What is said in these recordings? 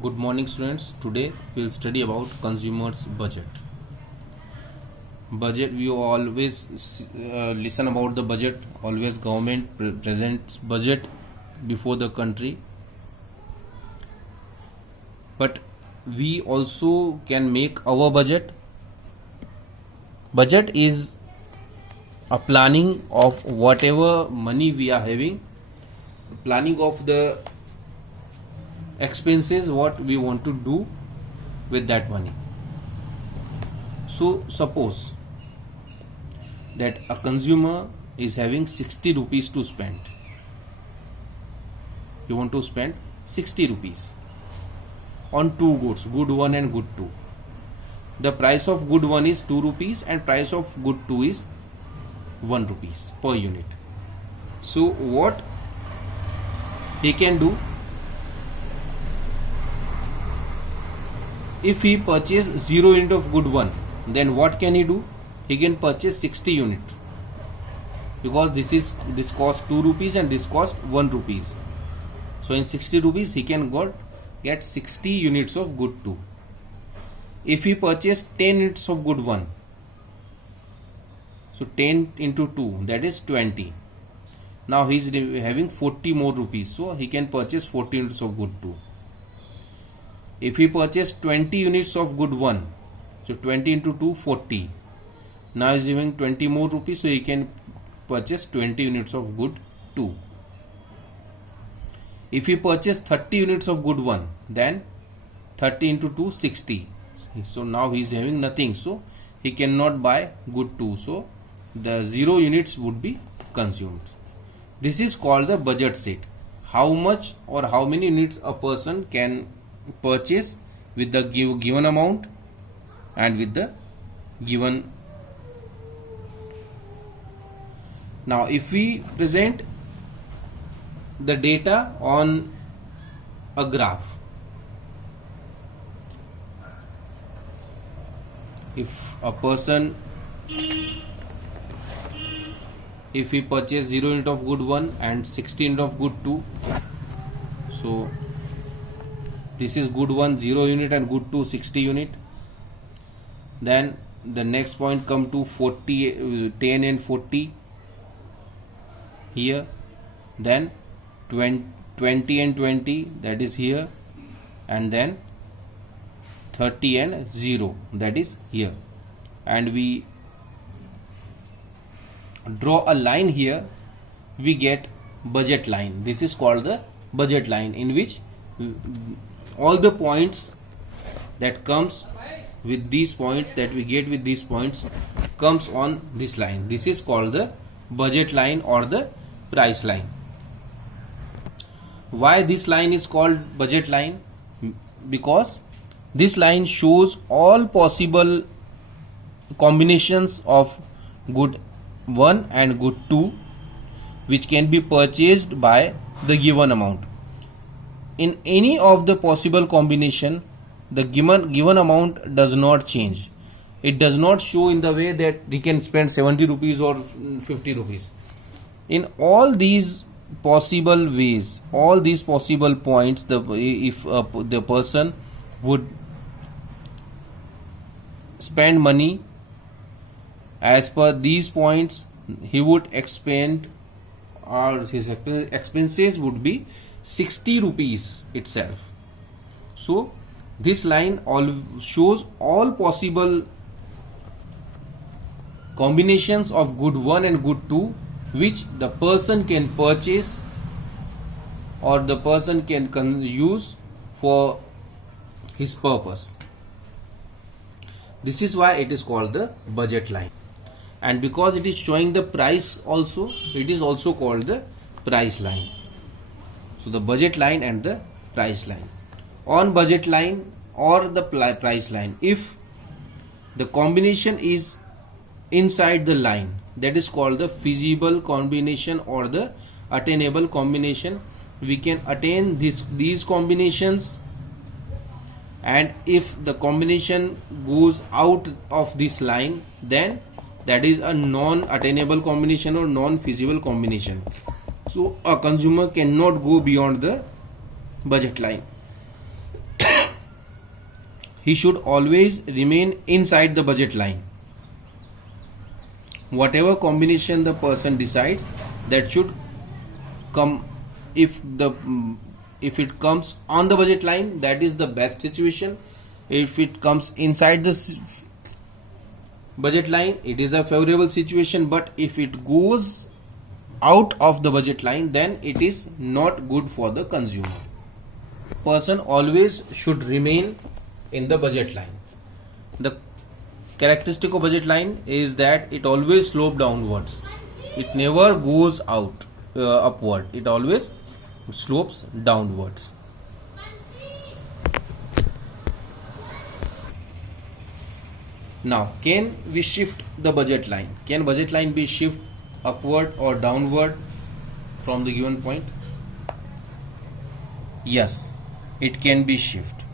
Good morning students. Today we will study about consumer's budget. Budget, we always listen about the budget. Always government presents budget before the country. But we also can make our budget. Budget is a planning of whatever money we are having, planning of the expenses what we want to do with that money. So suppose that a consumer is having 60 rupees to spend. You want to spend 60 rupees on two goods, good 1 and good 2. The price of good 1 is 2 rupees and price of good 2 is 1 rupees per unit. So what he can do, if he purchase 0 unit of good 1, then what can he do? He can purchase 60 unit, because this cost 2 rupees and this cost 1 rupees. So in 60 rupees he can get 60 units of good 2. If he purchase 10 units of good 1, so 10 into 2, that is 20. Now he is having 40 more rupees, so he can purchase 40 units of good 2. If he purchase 20 units of good 1, so 20 into 2, 40. Now he is having 20 more rupees, so he can purchase 20 units of good 2. If he purchase 30 units of good 1, then 30 into 2, 60. So now he is having nothing, so he cannot buy good 2. So the 0 units would be consumed. This is called the budget set. How much or how many units a person can purchase with the given amount and with the given. Now if we present the data on a graph, if a person, if he purchase 0 unit of good 1 and 60 unit of good 2, so this is good 1 0 unit and good 2 60 unit. Then the next point come to 40, 10 and 40 here. Then 20 and 20, that is here. And then 30 and 0, that is here. And we draw a line here, we get budget line. This is called the budget line, in which all the points that comes with these points, that we get with these points, comes on this line. This is called the budget line or the price line. Why this line is called budget line? Because this line shows all possible combinations of good 1 and good 2 which can be purchased by the given amount. In any of the possible combination, the given amount does not change. It does not show in the way that he can spend 70 rupees or 50 rupees. In all these possible ways, all these possible points, if the person would spend money as per these points, he would expend, or his expenses would be 60 rupees itself. So this line shows all possible combinations of good 1 and good 2 which the person can purchase or the person can use for his purpose. This is why it is called the budget line. And because it is showing the price also, it is also called the price line. So the budget line and the price line. On budget line or the price line, if the combination is inside the line, that is called the feasible combination or the attainable combination. We can attain these combinations, and if the combination goes out of this line, then that is a non-attainable combination or non-feasible combination. So a consumer cannot go beyond the budget line. he should always remain inside the budget line. Whatever combination the person decides, that should come, if it comes on the budget line, that is the best situation. If it comes inside the budget line, it is a favorable situation. But if it goes out of the budget line, then it is not good for the consumer. Person always should remain in the budget line. The characteristic of budget line is that it always slopes downwards. It never goes out upward. It always slopes downwards. Now, can we shift the budget line? Can budget line be shifted upward or downward from the given point? Yes, it can be shifted.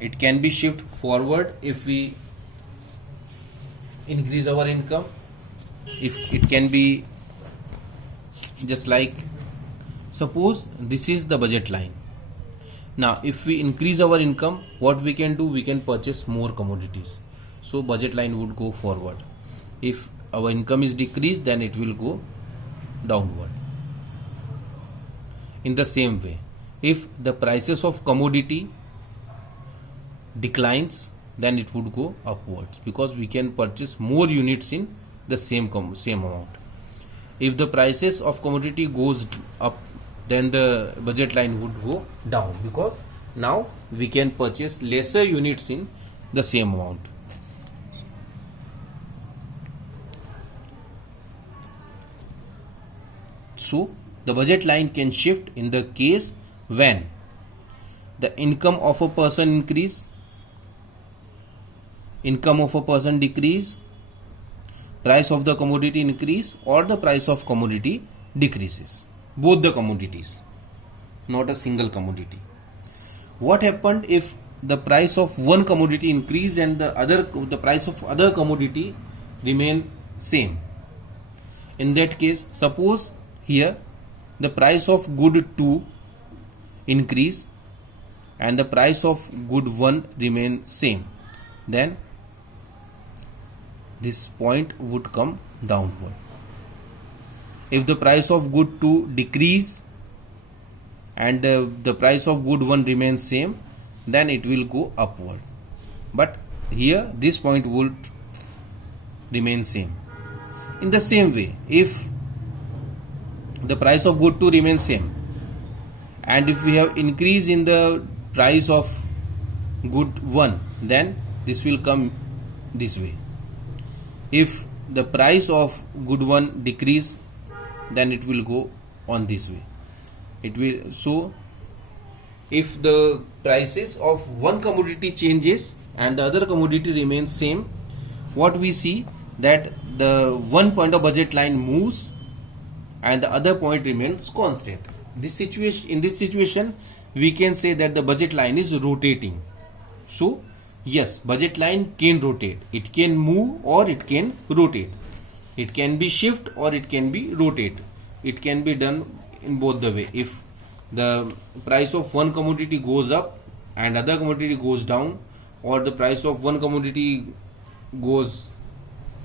It can be shifted forward if we increase our income. If it can be just like, suppose this is the budget line. Now if we increase our income, what we can do, we can purchase more commodities, so budget line would go forward. If our income is decreased, then it will go downward. In the same way, if the prices of commodity declines, then it would go upwards, because we can purchase more units in the same amount. If the prices of commodity goes up, then the budget line would go down, because now we can purchase lesser units in the same amount. So the budget line can shift in the case when the income of a person increase, income of a person decrease, price of the commodity increase, or the price of commodity decreases. Both the commodities, not a single commodity. What happened if the price of one commodity increased and the price of other commodity remain same? In that case, suppose here the price of good 2 increase and the price of good 1 remain same, then this point would come downward. If the price of good 2 decrease and the price of good 1 remains same, then it will go upward. But here this point would remain same. In the same way, if the price of good 2 remains same, and if we have increase in the price of good 1, then this will come this way. If the price of good 1 decrease, then it will go on this way. It will, so if the prices of one commodity changes and the other commodity remains same, what we see, that the one point of budget line moves and the other point remains constant. This situation, in this situation, we can say that the budget line is rotating. So yes, budget line can rotate. It can move or it can rotate. It can be shift or it can be rotate. It can be done in both the way. If the price of one commodity goes up and other commodity goes down, or the price of one commodity goes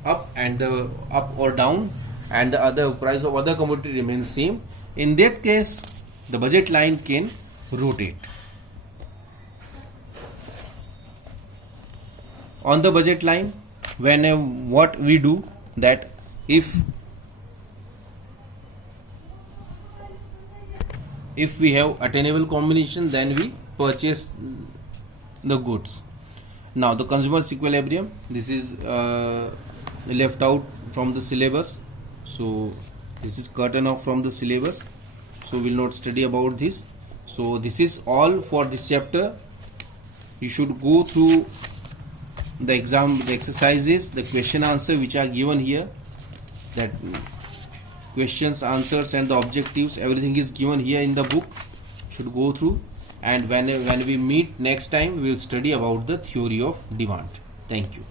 up and the up or down and the other price of other commodity remains same, in that case the budget line can rotate. On the budget line, when what we do, that if we have attainable combination, then we purchase the goods. Now the consumer's equilibrium, this is left out from the syllabus, so this is curtain off from the syllabus, so we'll not study about this. So this is all for this chapter. You should go through the exam, the exercises, the question answer which are given here, that questions, answers and the objectives, everything is given here in the book. Should go through, and when we meet next time, we will study about the theory of demand. Thank you.